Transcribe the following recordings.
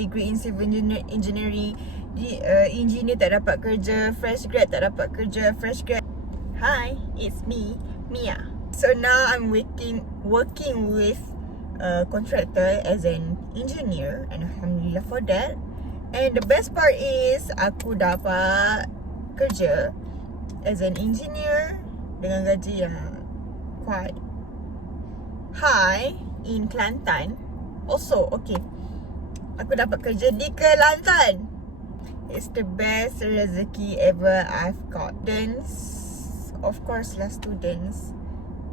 degree in civil engineering, engineer tak dapat kerja, fresh grad tak dapat kerja, fresh grad. Hi, it's me, Mia. So now I'm working with a contractor as an engineer, and alhamdulillah for that. And the best part is aku dapat kerja as an engineer dengan gaji yang quite high in Kelantan. Also, okay, aku dapat kerja di Kelantan. It's the best rezeki ever I've got. Then, of course lah, students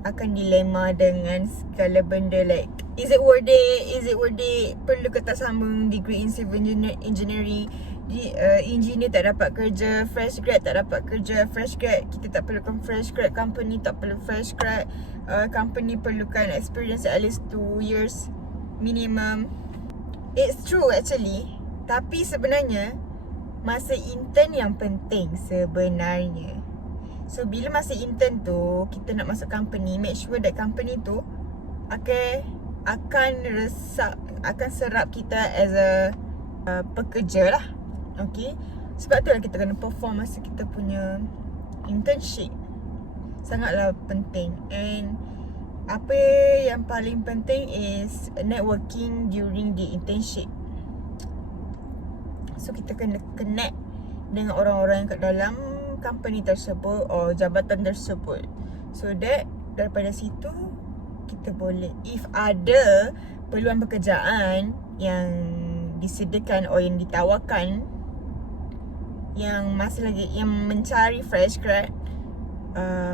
akan dilema dengan segala benda like, is it worth it? Perlu ke tak sambung degree in civil engineering? Engineer tak dapat kerja, fresh grad tak dapat kerja, fresh grad kita tak perlukan fresh grad, company tak perlu fresh grad, company perlukan experience at least 2 years minimum. It's true actually, tapi sebenarnya masa intern yang penting sebenarnya. So bila masa intern tu kita nak masuk company, make sure that company tu akan serap kita as a pekerja lah. Okay, sebab tu lah kita kena perform masa kita punya internship. Sangatlah penting. And apa yang paling penting is networking during the internship. So kita kena connect dengan orang-orang yang kat dalam company tersebut atau jabatan tersebut, so that daripada situ kita boleh, if ada peluang pekerjaan yang disediakan atau yang ditawarkan yang masih lagi yang mencari fresh grad,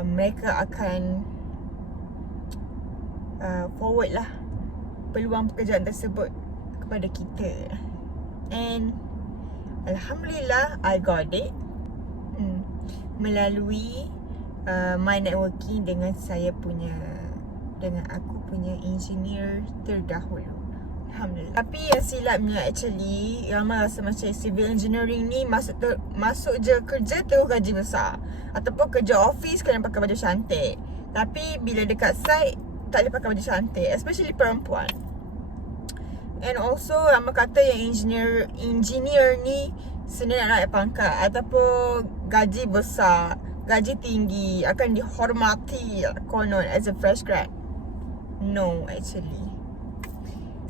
mereka akan forward lah peluang pekerjaan tersebut kepada kita. And alhamdulillah I got it melalui my networking dengan aku punya engineer terdahulu. Alhamdulillah. Tapi yang silapnya actually, ramai rasa macam civil engineering ni masuk je kerja terus gaji besar, ataupun kerja office kena pakai baju cantik. Tapi bila dekat site tak boleh pakai baju cantik, especially perempuan. And also ramai kata yang engineer ni senang nak naik pangkat ataupun gaji besar, gaji tinggi, akan dihormati konon as a fresh grad. No, actually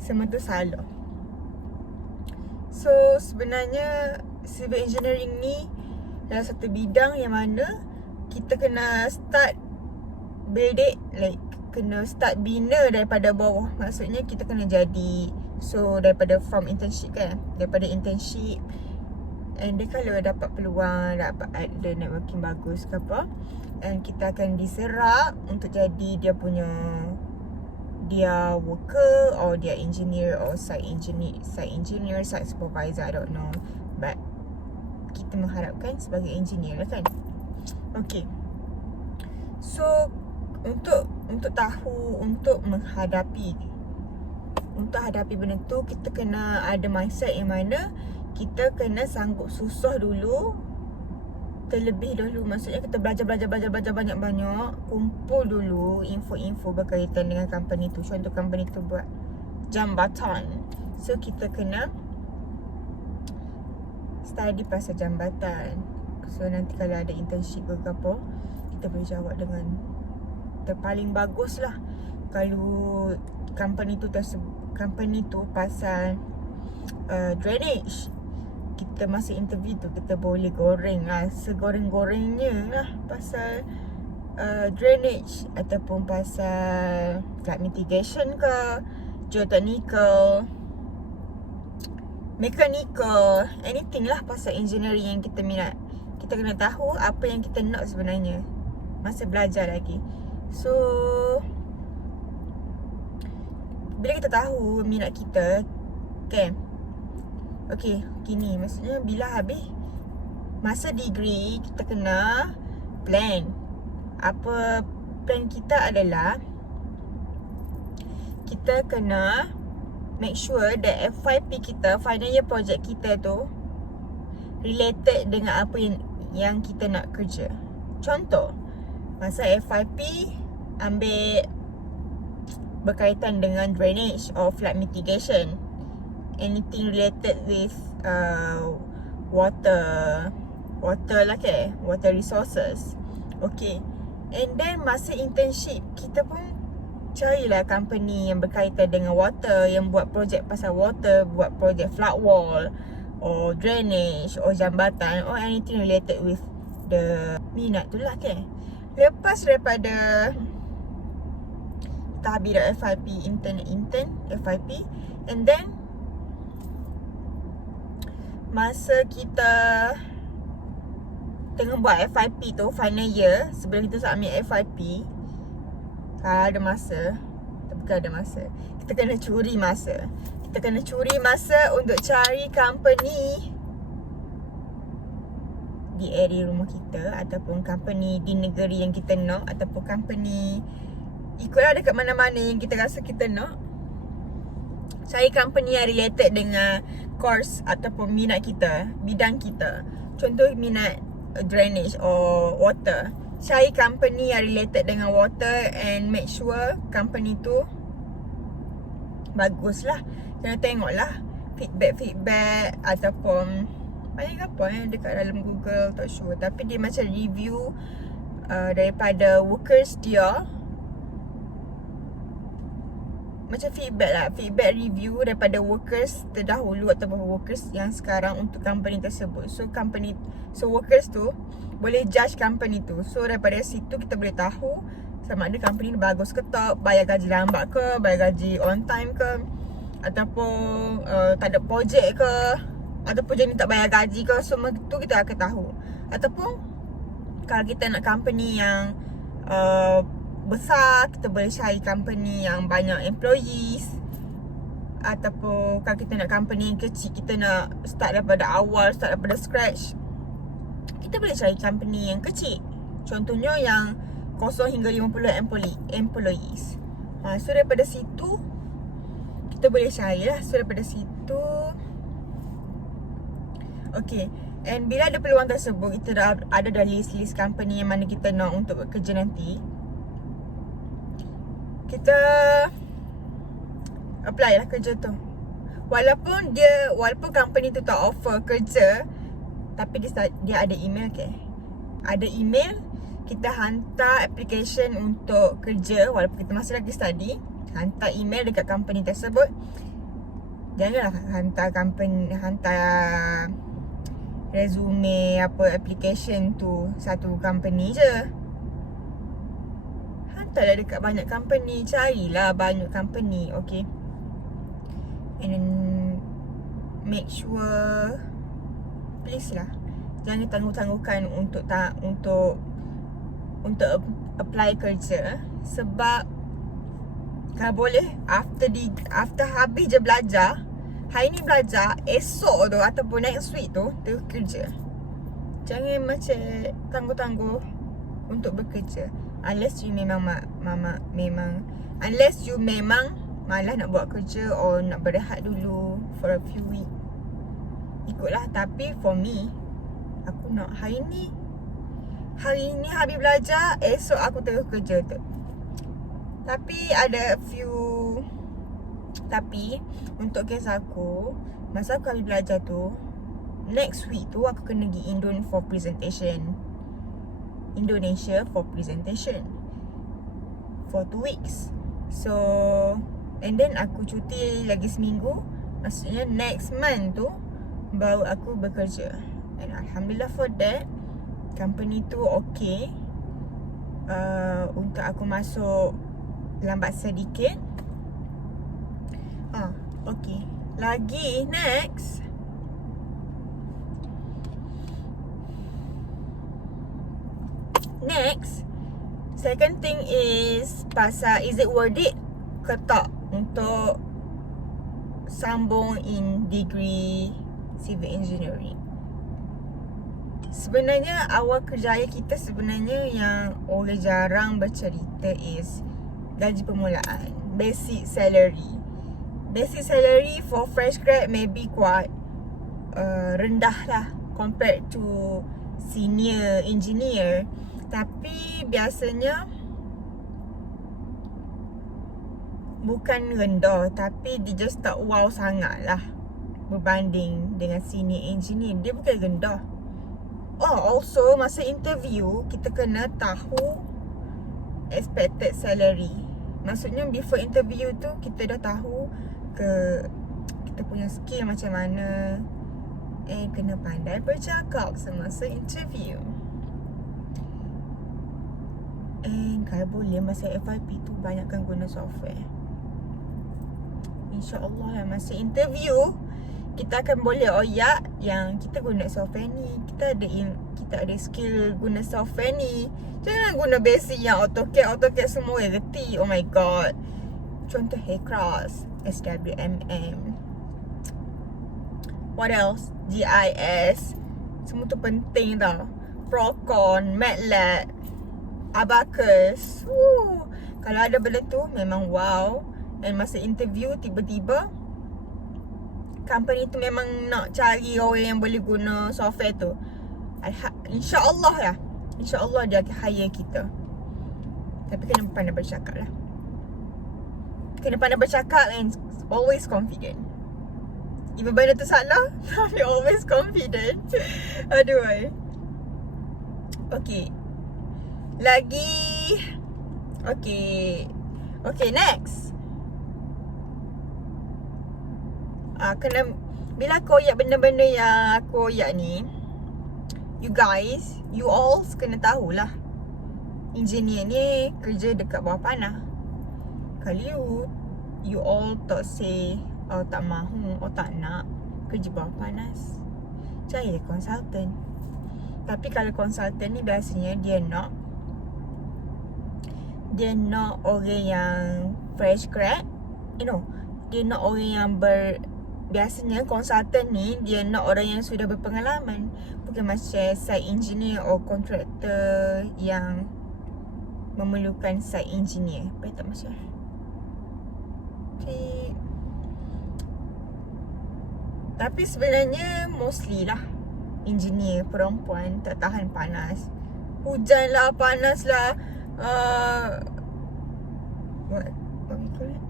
semua tu salah. So sebenarnya civil engineering ni adalah satu bidang yang mana kita kena start build it, like kena start bina daripada bawah. Maksudnya kita kena jadi, so daripada from internship kan, daripada internship. And dia kalau dapat peluang, dapat ada networking bagus ke apa, and kita akan diserap untuk jadi dia worker or dia engineer or site engineer, site supervisor, I don't know, but kita mengharapkan sebagai engineer lah kan. Okay, so untuk hadapi benda tu, kita kena ada mindset yang mana kita kena sanggup susah dulu, terlebih dahulu. Maksudnya kita belajar banyak-banyak, kumpul dulu info-info berkaitan dengan company tu. Contoh company tu buat jambatan, so kita kena study pasal jambatan. So nanti kalau ada internship ke apa, kita boleh jawab dengan paling bagus lah. Kalau company tu pasal drainage, kita masa interview tu kita boleh goreng lah, segoreng-gorengnya lah pasal drainage, ataupun pasal flood mitigation ke, geotechnical, mechanical, anything lah pasal engineering yang kita minat. Kita kena tahu apa yang kita nak sebenarnya masa belajar lagi. So bila kita tahu minat kita kan, okay, gini, maksudnya bila habis masa degree kita kena plan. Apa plan kita adalah kita kena make sure that FYP kita, final year project kita tu related dengan apa yang kita nak kerja. Contoh, masa FYP ambil berkaitan dengan drainage or flood mitigation, anything related with water lah water resources. Okay, and then masa internship kita pun carilah company yang berkaitan dengan water, yang buat projek pasal water, buat projek flood wall or drainage or jambatan or anything related with the minat tu lah Lepas daripada kita habis dah FYP, intern FYP, and then masa kita tengah buat FYP tu, final year, sebelum kita submit FYP, ada masa, bukan ada masa, kita kena curi masa. Kita kena curi masa untuk cari company di area rumah kita, ataupun company di negeri yang kita nak, ataupun company ikutlah dekat mana-mana yang kita rasa kita nak. Cari company yang related dengan course ataupun minat kita, bidang kita. Contoh minat drainage or water, cari company yang related dengan water and make sure company tu bagus lah. Kena tengok lah feedback ataupun banyak apa dekat dalam Google, tak sure. Tapi dia macam review daripada workers dia, macam feedback review daripada workers terdahulu ataupun workers yang sekarang untuk company tersebut. So workers tu boleh judge company tu. So daripada situ kita boleh tahu sama ada company ni bagus ke tak, bayar gaji lambat ke, bayar gaji on time ke, ataupun tak ada projek ke, ataupun jenis tak bayar gaji ke. Semua tu kita akan tahu. Ataupun kalau kita nak company yang besar, kita boleh cari company yang banyak employees. Ataupun kalau kita nak company yang kecil, kita nak start daripada awal, start daripada scratch, kita boleh cari company yang kecil. Contohnya yang 0 hingga 50 employees. So daripada situ kita boleh cari lah. So daripada situ, okay, and bila ada peluang tersebut, kita dah ada list company yang mana kita nak untuk bekerja nanti, kita apply lah kerja tu. Walaupun company tu tak offer kerja, tapi dia ada email ada email, kita hantar application untuk kerja. Walaupun kita masih lagi study, hantar email dekat company tersebut. Janganlah hantar resume application tu satu company je. Hantarlah dekat banyak company, carilah banyak company, okay. And then make sure, please lah, jangan tangguh-tangguhkan untuk apply kerja. Sebab kalau boleh after habis je belajar, hari ni belajar, esok tu ataupun next week tu kerja. Jangan macam tangguh-tangguh untuk bekerja. Unless you memang malas nak buat kerja or nak berehat dulu for a few weeks, ikutlah. Tapi for me, aku nak hari ni habis belajar, esok aku terus kerja tu. Tapi ada tapi untuk kes aku, masa aku habis belajar tu, next week tu aku kena pergi Indonesia for presentation for 2 weeks. So and then aku cuti lagi seminggu. Maksudnya next month tu baru aku bekerja. And alhamdulillah for that, company tu okay untuk aku masuk lambat sedikit. Okay. Lagi next, second thing is pasal is it worth it ke tak untuk sambung in degree civil engineering. Sebenarnya awal kerjaya kita sebenarnya yang orang jarang bercerita is gaji permulaan, basic salary. Basic salary for fresh grad maybe quite rendah lah compared to senior engineer. Tapi biasanya bukan rendah, tapi dia just tak wow sangat lah. berbanding dengan senior engineer. Dia bukan rendah. Oh, also masa interview kita kena tahu expected salary. Maksudnya before interview tu kita dah tahu kita punya skill macam mana. Kena pandai bercakap semasa interview. Kalau boleh masa FYP tu banyakkan guna software. InsyaAllah lah masa interview kita akan boleh oyak yang kita guna software ni. Kita ada skill guna software ni. Jangan guna basic yang AutoCAD semua yang reti. Oh my god. Contoh Haycross, SWMM. What else? GIS. Semua tu penting tau. Procon, MATLAB, Abacus. Kalau ada benda tu memang wow. Dan masa interview tiba-tiba company tu memang nak cari orang yang boleh guna software tu. InsyaAllah lah. InsyaAllah dia akan hire kita. Tapi kena pandai bercakap lah. Kena pandai bercakap and always confident. Even benda tu salah, tapi always confident. Aduh. Okay. Lagi. Okay, next. Bila aku oyak benda-benda yang aku oyak ni, you all kena tahulah engineer ni kerja dekat bawah panah. Kalau you all tak say tak mahu, tak nak kerja bawah panas, carilah consultant. Tapi kalau consultant ni biasanya dia nak orang yang fresh grad. Dia nak orang yang biasanya consultant ni dia nak orang yang sudah berpengalaman. Bukan macam site engineer atau contractor yang memerlukan site engineer. Baik tak macam? Okay. Tapi sebenarnya mostly lah engineer perempuan tak tahan panas. Hujan lah, panas lah, what we call it?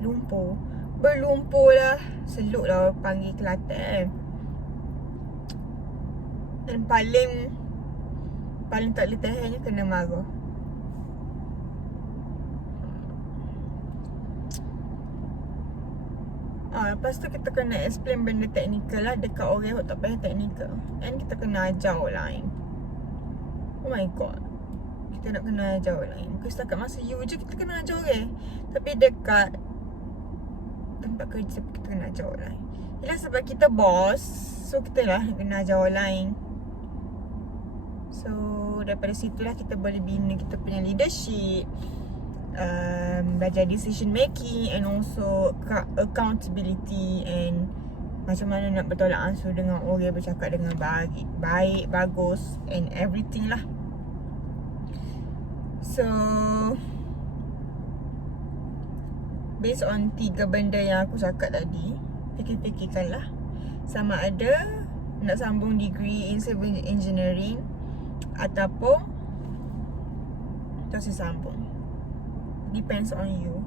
Lumpur. Berlumpur lah. Seluk lah panggil Kelantan. Dan paling tak boleh tahannya kena marah. Lepas tu kita kena explain benda teknikal lah dekat orang yang tak payah teknikal. And kita kena ajar orang lain. Oh my god. Kita nak kena ajar orang lain. Bukan setakat masa you je kita kena ajar orang. Tapi dekat tempat kerja kita kena ajar orang lain. Yelah sebab kita boss, so kita lah kena ajar orang lain. So daripada situlah kita boleh bina kita punya leadership, belajar decision making and also accountability and macam mana nak bertolak ansur dengan orang, bercakap dengan baik, bagus and everything lah. So based on 3 benda yang aku cakap tadi, fikir-fikirkanlah sama ada nak sambung degree in civil engineering ataupun tak sambung. Depends on you.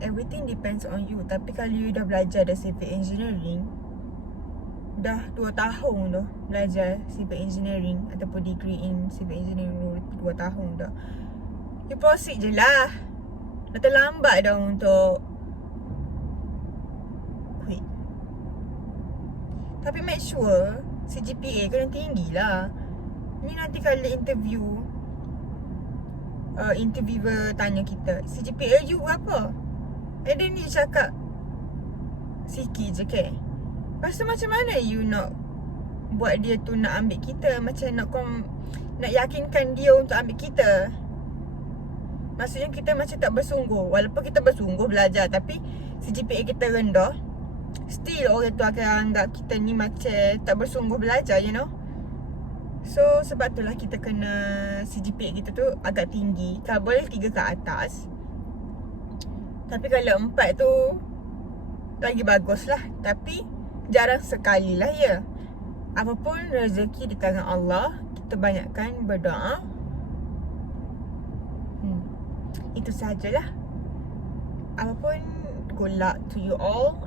Everything depends on you. Tapi kalau you dah belajar dah civil engineering, dah 2 tahun dah belajar civil engineering ataupun degree in civil engineering 2 tahun dah, you proceed je lah. Dah terlambat dah untuk quit. Tapi make sure CGPA kena tinggi lah. Ni nanti kalau interviewer tanya kita, CGPA you berapa? Dia ni cakap sikit je ke? Lepas tu macam mana you nak buat dia tu nak ambil kita? Macam nak yakinkan dia untuk ambil kita? Maksudnya kita macam tak bersungguh. Walaupun kita bersungguh belajar, tapi CGPA kita rendah, still orang tu akan anggap kita ni macam tak bersungguh belajar, you know. So sebab itulah kita kena CGPA kita tu agak tinggi. Kalau boleh 3 ke atas. Tapi kalau 4 tu lagi bagus lah. Tapi jarang sekali lah ya. Apapun rezeki di tangan Allah, kita banyakkan berdoa. Itu sahajalah. apapun, good luck to you all.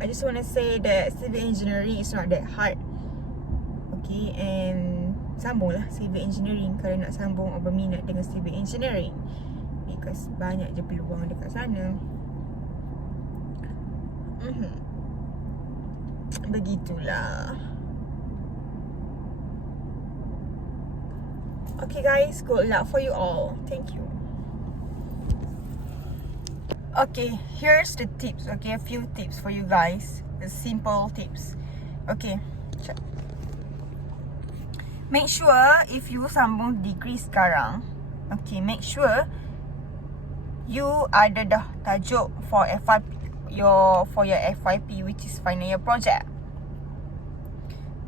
I just want to say that civil engineering is not that hard. Okay, and sambunglah civil engineering kalau nak sambung atau berminat dengan civil engineering, because banyak je peluang dekat sana. Begitulah. Okay guys, good luck for you all. Thank you. Okay, here's the tips. Okay, a few tips for you guys. The simple tips. Okay, check. Make sure if you sambung degree sekarang, okay, make sure you ada dah tajuk for FYP, your FYP, which is final year project.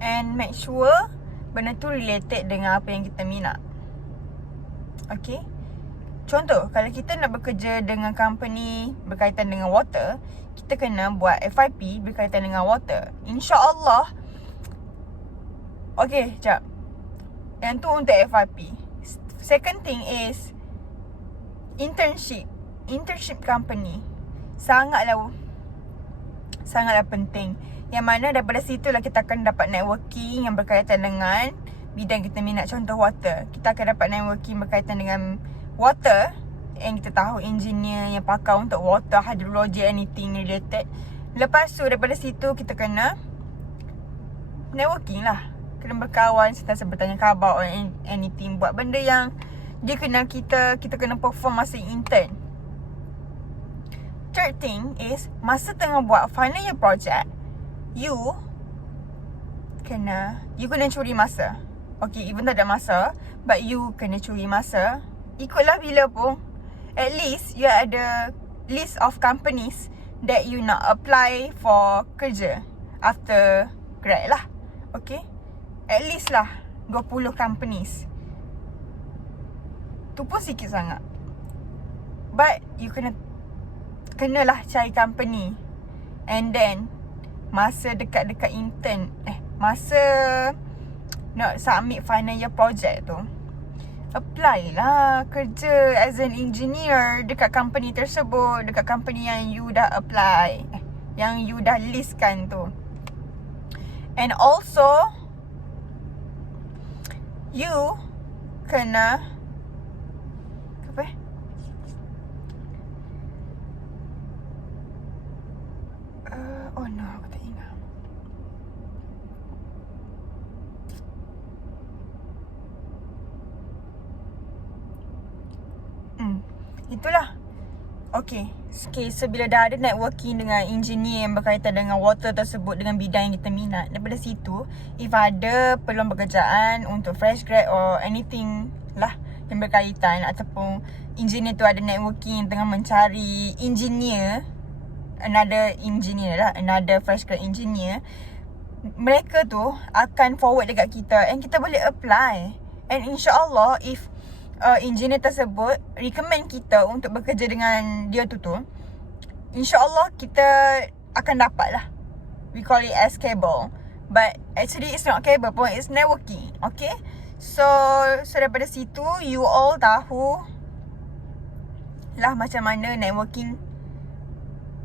And make sure benda tu related dengan apa yang kita minat. Okay. Contoh, kalau kita nak bekerja dengan company berkaitan dengan water, kita kena buat FYP berkaitan dengan water. InsyaAllah. Okay, sekejap. Yang tu untuk FYP. Second thing is internship. Internship company sangatlah penting. Yang mana daripada situlah kita akan dapat networking yang berkaitan dengan bidang kita minat. Contoh water, kita akan dapat networking berkaitan dengan water yang kita tahu, engineer yang pakar untuk water, hydrology, anything related. Lepas tu daripada situ kita kena networking lah, kena berkawan, sentiasa bertanya khabar or anything, buat benda yang dia kenal kita kena perform masa intern. Third thing is, masa tengah buat final year project, you kena curi masa. Okay, even tak ada masa, but you kena curi masa. Ikutlah bila pun. At least you ada list of companies that you nak apply for kerja after grad lah. Okay, at least lah 20 companies. Tu pun sikit sangat, but you kenalah cari company. And then masa dekat-dekat intern, masa nak submit final year project tu, apply lah kerja as an engineer dekat company tersebut, dekat company yang you dah apply, yang you dah listkan tu. And also you kena apa? Oh no, aku tak ingat. Itulah. Okay, so bila dah ada networking dengan engineer yang berkaitan dengan water tersebut, dengan bidang yang kita minat, daripada situ, if ada peluang pekerjaan untuk fresh grad or anything lah yang berkaitan, ataupun engineer tu ada networking yang tengah mencari engineer, another fresh grad engineer, mereka tu akan forward dekat kita and kita boleh apply. And insyaAllah, if engineer tersebut recommend kita untuk bekerja dengan dia tu, InsyaAllah kita akan dapat lah. We call it as cable, but actually it's not cable pun, it's networking. Okay, so daripada situ you all tahu lah macam mana networking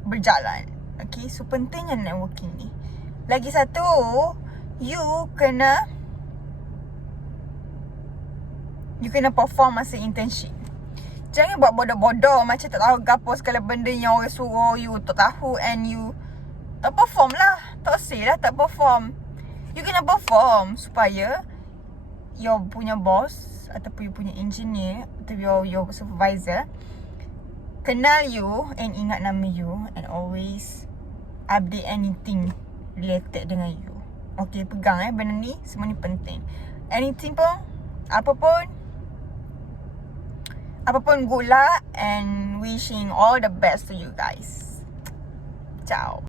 berjalan. Okay, so pentingnya networking ni. Lagi satu, you kena perform masa internship. Jangan buat bodoh-bodoh macam tak tahu gapo segala benda yang orang suruh you tak tahu and you tak perform lah. Tak say lah tak perform. You kena perform supaya your punya boss ataupun you punya engineer atau your supervisor kenal you and ingat nama you and always update anything related dengan you. Okay, pegang benda ni, semua ni penting. Anything pun, apapun, good luck and wishing all the best to you guys. Ciao.